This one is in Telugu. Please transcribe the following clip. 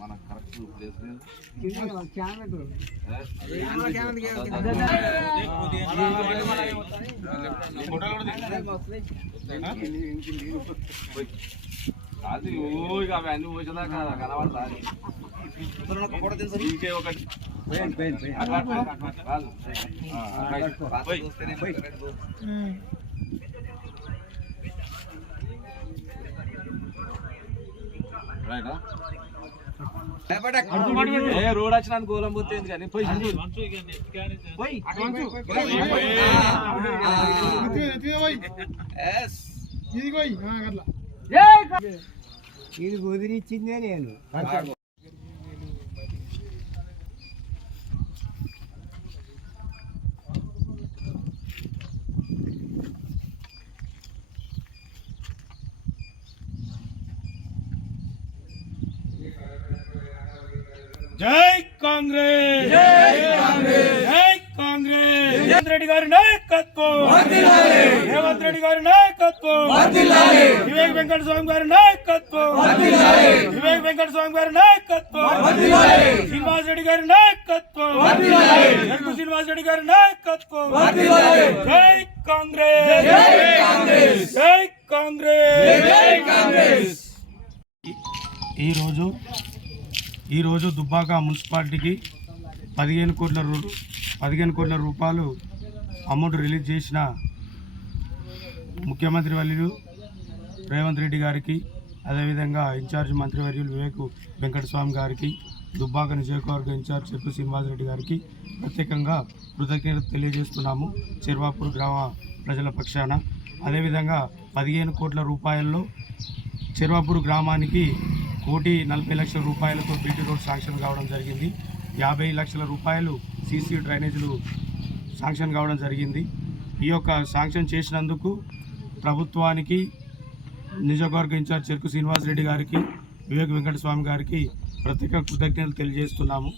మన కరెక్ట్ ప్లేస్ అది ఓ ఇక అవి అన్ని ఇంకే ఒకటి అట్లా, కాదు. పోయ్. రైటా? ఏ రోడ్ వచ్చిన గోలం పోతే కానీ పోయి. ఇది కుదిరిచ్చిందే నేను. జై కాంగ్రెస్! జై కాంగ్రెస్! రేవంత్ రెడ్డి గారి నాయకత్వం! రేవంత్ రెడ్డి గారి నాయకత్వం! వివేక్ వెంకట స్వామి గారి నాయకత్వం! వివేక్ వెంకట స్వామి గారి నాయకత్వం! శ్రీనివాస్ రెడ్డి గారి నాయకత్వం! ఎరుకు శ్రీనివాస్ రెడ్డి గారి నాయకత్వం! జై కాంగ్రెస్! జై కాంగ్రెస్! జై కాంగ్రెస్! జై కాంగ్రెస్! ఈరోజు ఈరోజు దుబ్బాక మున్సిపాలిటీకి పదిహేను కోట్ల రూ పదిహేను కోట్ల రూపాయలు అమౌంట్ రిలీజ్ చేసిన ముఖ్యమంత్రి వర్యులు రేవంత్ రెడ్డి గారికి అదేవిధంగా ఇన్ఛార్జ్ మంత్రివర్యులు వివేక్ వెంకటస్వామి గారికి దుబ్బాక నియోజకవర్గ ఇన్ఛార్జ్ శ్రీనివాస్ శ్రీనివాసరెడ్డి గారికి ప్రత్యేకంగా కృతజ్ఞత తెలియజేస్తున్నాము. చెర్వాపూర్ గ్రామ ప్రజల పక్షాన. అదేవిధంగా పదిహేను కోట్ల రూపాయల్లో చిర్వాపూర్ గ్రామానికి కోటి నలభై లక్షల రూపాయలతో బీటీ రోడ్ శాంక్షన్ కావడం జరిగింది. యాభై లక్షల రూపాయలు సీసీ డ్రైనేజీలు శాంక్షన్ కావడం జరిగింది. ఈ యొక్క శాంక్షన్ చేసినందుకు ప్రభుత్వానికి నియోజకవర్గ ఇన్ఛార్జ్ చెరుకు శ్రీనివాస్ రెడ్డి గారికి వివేక్ వెంకటస్వామి గారికి ప్రత్యేక కృతజ్ఞతలు తెలియజేస్తున్నాము.